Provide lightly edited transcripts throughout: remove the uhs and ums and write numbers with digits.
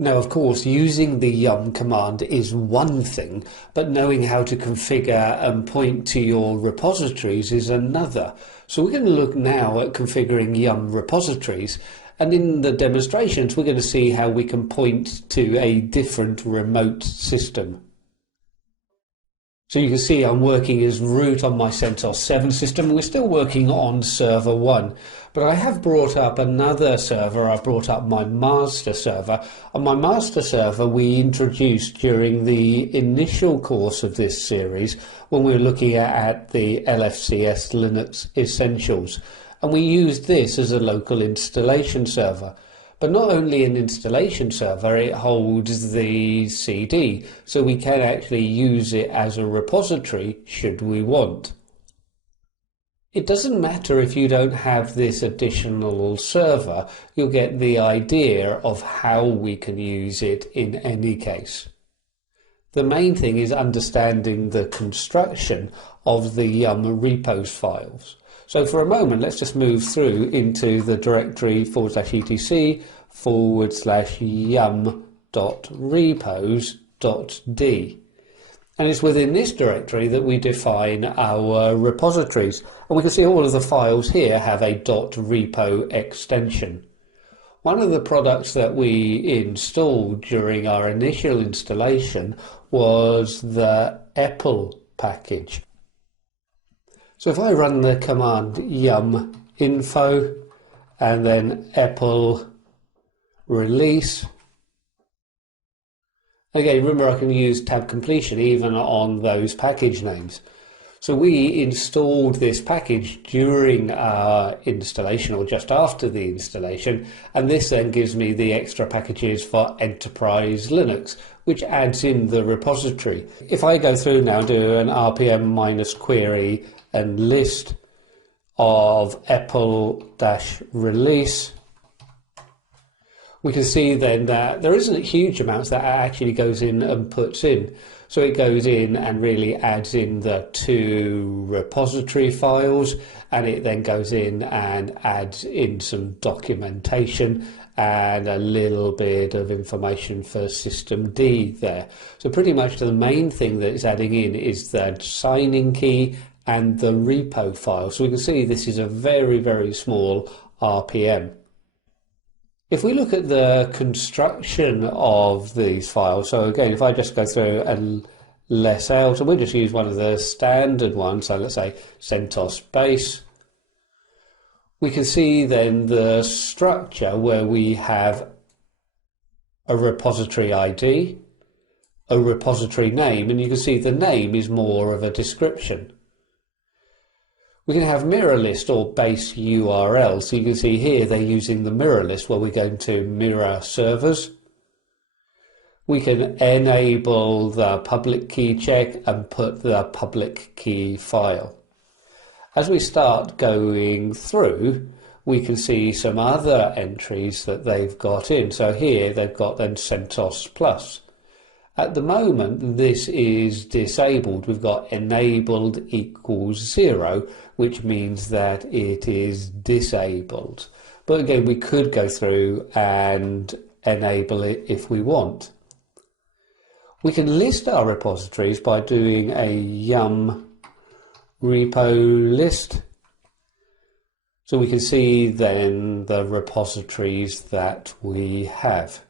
Now, of course, using the yum command is one thing, but knowing how to configure and point to your repositories is another. So we're going to look now at configuring yum repositories, and in the demonstrations we're going to see how we can point to a different remote system. So you can see I'm working as root on my CentOS 7 system, and we're still working on server 1. But I have brought up another server. I brought up my master server. On my master server we introduced during the initial course of this series when we were looking at the LFCS Linux Essentials. And we used this as a local installation server. But not only an installation server, it holds the CD, so we can actually use it as a repository should we want. It doesn't matter if you don't have this additional server, you'll get the idea of how we can use it in any case. The main thing is understanding the construction of the yum repos files. So for a moment, let's just move through into the directory /etc/yum.repos.d. And it's within this directory that we define our repositories. And we can see all of the files here have a .repo extension. One of the products that we installed during our initial installation was the EPEL package. So if I run the command yum info and then EPEL release, again, remember I can use tab completion even on those package names. So we installed this package during our installation or just after the installation, and this then gives me the extra packages for Enterprise Linux, which adds in the repository. If I go through now and do an rpm-query and list of EPEL-release, we can see then that there isn't huge amounts that actually goes in and puts in. So it goes in and really adds in the 2 repository files, and it then goes in and adds in some documentation and a little bit of information for system D there. So pretty much the main thing that it's adding in is the signing key and the repo file. So we can see this is a very, very small RPM. If we look at the construction of these files, so again, if I just go through and less out, and we'll just use one of the standard ones, so let's say CentOS base, we can see then the structure where we have a repository ID, a repository name, and you can see the name is more of a description. We can have mirror list or base URL. So you can see here they're using the mirror list where we're going to mirror servers. We can enable the public key check and put the public key file. As we start going through, we can see some other entries that they've got in. So here they've got then CentOS Plus. At the moment, this is disabled. We've got enabled equals 0, which means that it is disabled. But again, we could go through and enable it if we want. We can list our repositories by doing a yum repo list. So we can see then the repositories that we have.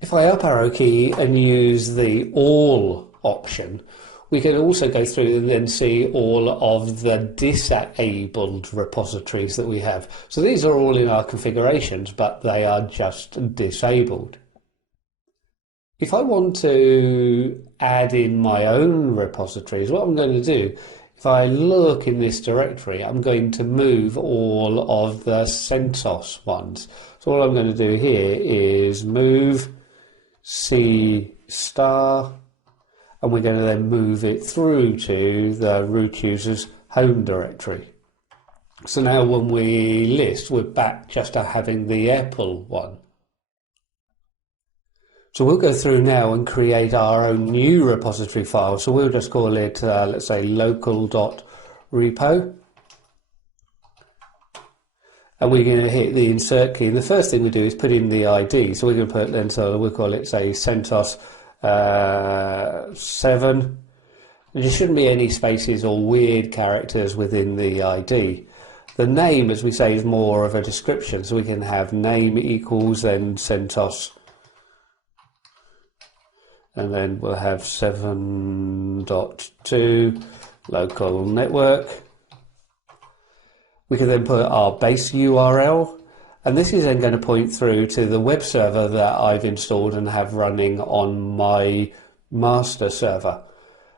If I up arrow key and use the all option, we can also go through and then see all of the disabled repositories that we have. So these are all in our configurations, but they are just disabled. If I want to add in my own repositories, what I'm going to do, if I look in this directory, I'm going to move all of the CentOS ones. So all I'm going to do here is move C*, and we're going to then move it through to the root user's home directory. So now when we list, we're back just to having the EPEL one. So we'll go through now and create our own new repository file. So we'll just call it, let's say, local.repo. and we're going to hit the insert key. And the first thing we do is put in the ID. So we're going to put then, so we'll call it, say, CentOS 7. There shouldn't be any spaces or weird characters within the ID. The name, as we say, is more of a description. So we can have name equals then CentOS, and then we'll have 7.2 local network. We can then put our base URL, and this is then going to point through to the web server that I've installed and have running on my master server.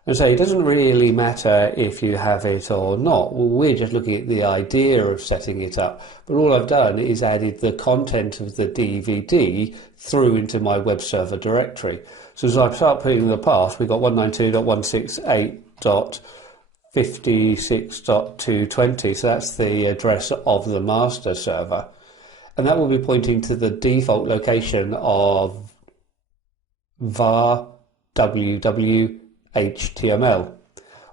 And so it doesn't really matter if you have it or not. Well, we're just looking at the idea of setting it up. But all I've done is added the content of the DVD through into my web server directory. So as I start putting in the path, we've got 192.168.56.220. So that's the address of the master server. And that will be pointing to the default location of var www HTML.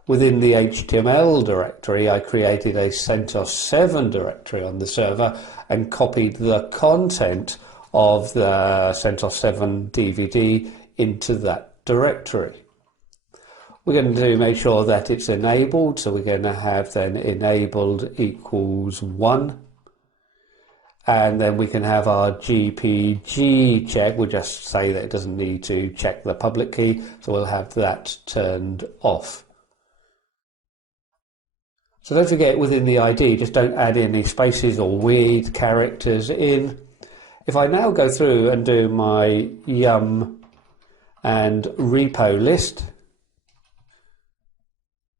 Within the HTML directory, I created a CentOS 7 directory on the server and copied the content of the CentOS 7 DVD into that directory. We're going to make sure that it's enabled, so we're going to have then enabled equals 1. And then we can have our GPG check. We'll just say that it doesn't need to check the public key, so we'll have that turned off. So don't forget, within the ID, just don't add any spaces or weird characters in. If I now go through and do my yum and repo list,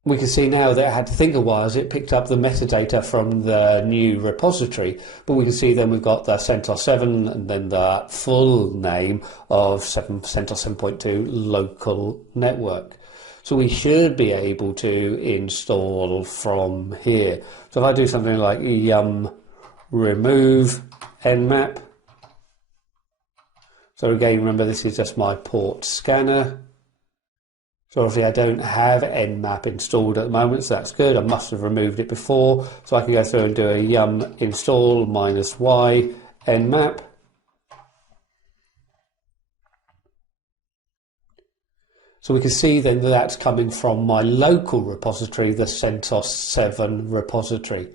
we can see now that I had to think a while as it picked up the metadata from the new repository. But we can see then we've got the CentOS 7 and then the full name of CentOS 7.2 local network. So we should be able to install from here. So if I do something like yum remove nmap. So again, remember this is just my port scanner. So obviously I don't have nmap installed at the moment, so that's good. I must have removed it before. So I can go through and do a yum install -y nmap. So we can see then that that's coming from my local repository, the CentOS 7 repository.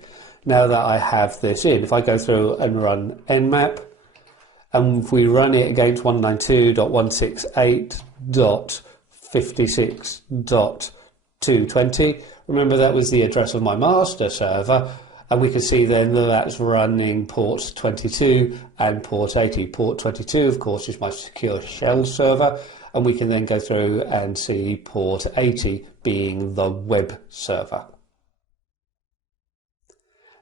Now that I have this in, if I go through and run nmap, and if we run it against 192.168.56.220. Remember that was the address of my master server, and we can see then that that's running ports 22 and port 80. Port 22, of course, is my secure shell server, and we can then go through and see port 80 being the web server.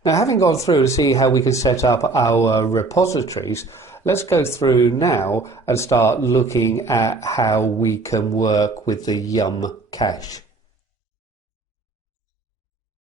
Now, having gone through to see how we can set up our repositories, let's go through now and start looking at how we can work with the yum cache.